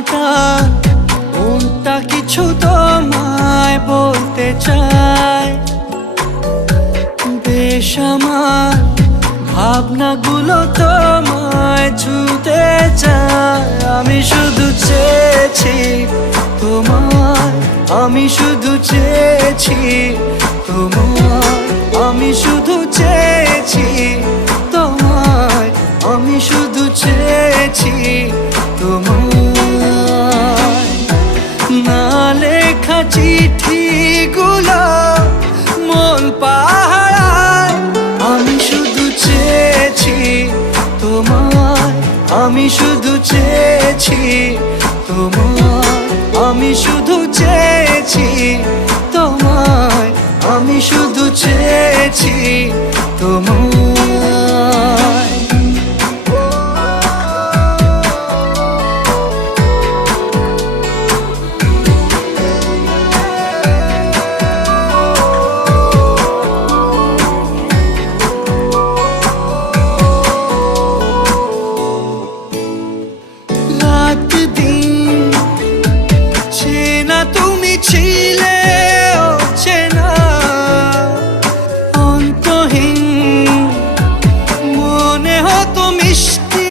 ফাটা মনটা কিছু তোমায় বলতে চায়। বেশ আমার ভাবনাগুলো তোমায় ছুতে চায়। আমি শুধু চেয়েছি তোমায়, আমি শুধু চেয়েছি তোমায়, আমি শুধু চেয়েছি তোমায়, আমি শুধু চেয়েছি তোমায়। না লেখা চিঠিগুলো মন পাহারায়। আমি শুধু চেয়েছি তোমায়, আমি শুধু চেয়েছি তোমায়, আমি শুধু চেয়েছি তোমায়, আমি শুধু চেয়েছি তোমায়।